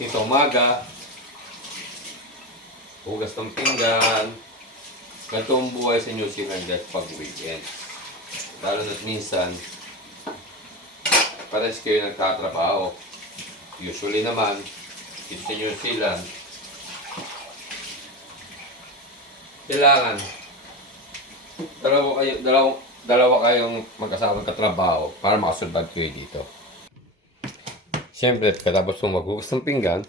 gising sa umaga, hugas ng pinggan, ganito ang buhay sa New Zealand guys pag weekend. Lalo na't minsan, pares kayo nagtatrabaho. Usually naman, dito sa New Zealand, kailangan dalawa kayo, dalawa, dalawa kayong mag-asawang katrabaho para makasurvive kayo dito. Siyempre, katapos kong maghugas ng pinggan,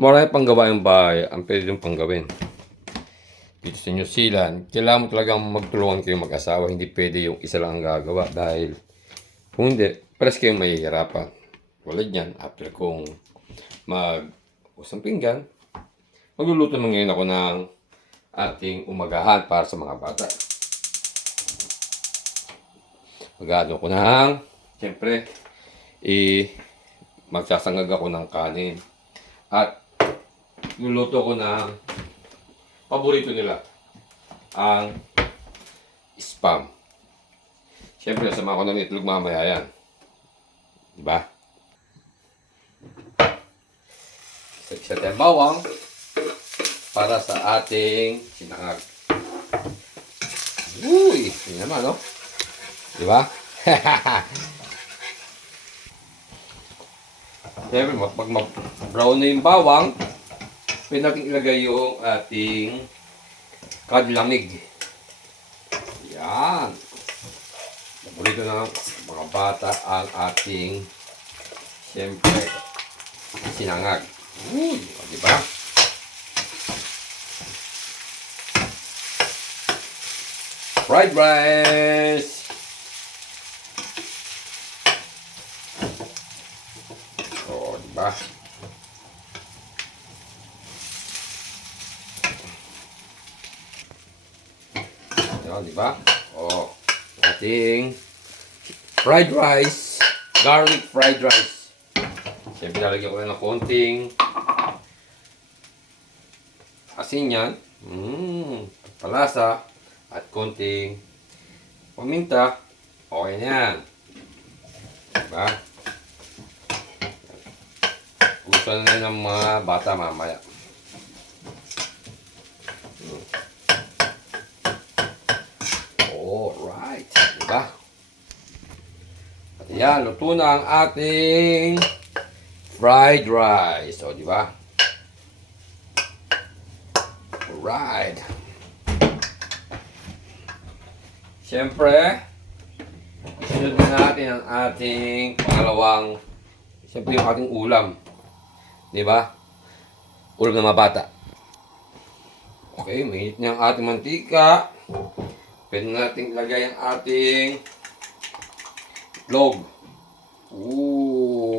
marami pang gawain bahay ang pwede yung panggawin. Dito sa New Zealand, kailangan mo talagang magtulungan kayo mag-asawa. Hindi pwede yung isa lang ang gagawa dahil kung hindi, pares kayong mahihirapan. Tulad yan, after kong mag-hugas ng pinggan, magluluto na ngayon ako ng ating umagahan para sa mga bata. Magano ko ng, siyempre, i magsasangag ako ng kanin. At luluto ko ng paborito nila, ang spam. Siyempre, sama ko ng itlog mamaya yan. Diba? Isa tayong bawang para sa ating sinangag. Uy! Yun naman, no? Diba? Siyempre, pag mag-brown na yung bawang, pwede natin ilagay yung ating kadlamig. Yan. Paborito ng mga bata ang ating siyempre sinangag. Uy! o, Diba? Fried rice! O, diba? Yan, diba? O, ating fried rice, garlic fried rice. Siyempre, lalagyan ko na ng konting asin yan. Mmm, palasa. At konting paminta. Okay na yan. Diba? Gusto na ng mga bata mamaya. Alright. Diba? At yan, luto na ang ating fried rice. O, diba? Alright. Siyempre, isunod na natin ang ating pangalawang, siyempre yung ating ulam. Di ba? Ulam ng mga. Okay, mainit na ang ating mantika. Pwede natin ilagay ang ating itlog. Uy.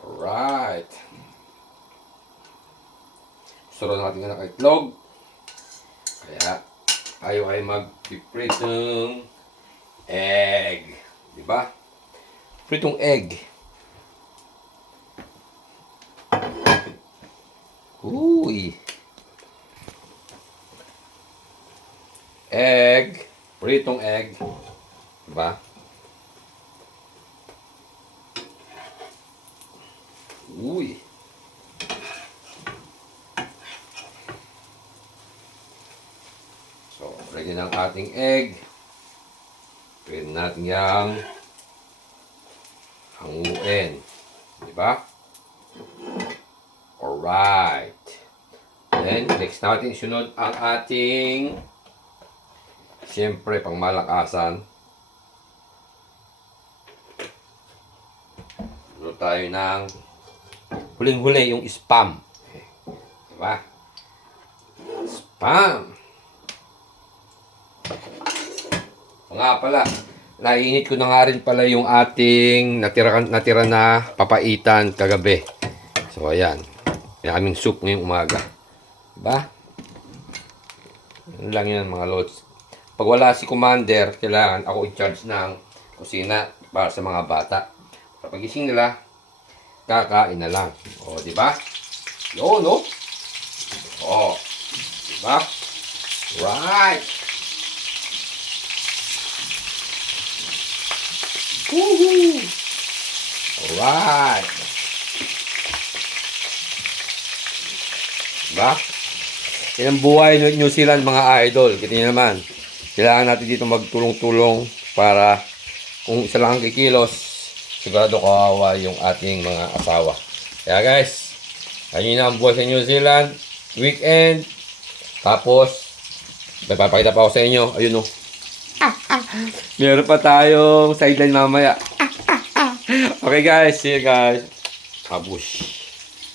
Alright. Suro natin nga ng itlog. Kaya, tayo ay mag-pritong egg. Di ba? Pritong egg. Uy. Egg. Pritong egg. Di ba? Uy. So, ready ng ating egg. Pwede natin yang hanguin. Di ba? Alright. Then, next natin sunod ang ating siyempre pang malakasan. Sunod tayo ng huling-huli yung spam. Di ba? Spam. O nga pala, nainit ko na nga rin pala yung ating natira, natira na papaitan kagabi. So, ayan. Yung aming soup ngayong umaga. Diba? Yun lang yan mga lods. Pag wala si commander, kailangan ako in-charge ng kusina para sa mga bata. Kapag gising nila, kakain na lang. O, di ba? Yo, no? O, di ba? Right. Woohoo! Alright. Diba? Yan ang buhay ng New Zealand mga idol. Niyo naman. Kailangan natin dito magtulong-tulong para kung isa lang ang kikilos, sigurado kawawa yung ating mga asawa. Kaya guys, ayun na ang buhay sa New Zealand. Weekend. Tapos, may papakita pa ako sa inyo. Ayun o. Meron pa tayong sideline mamaya. okay guys, see you guys. Kabush.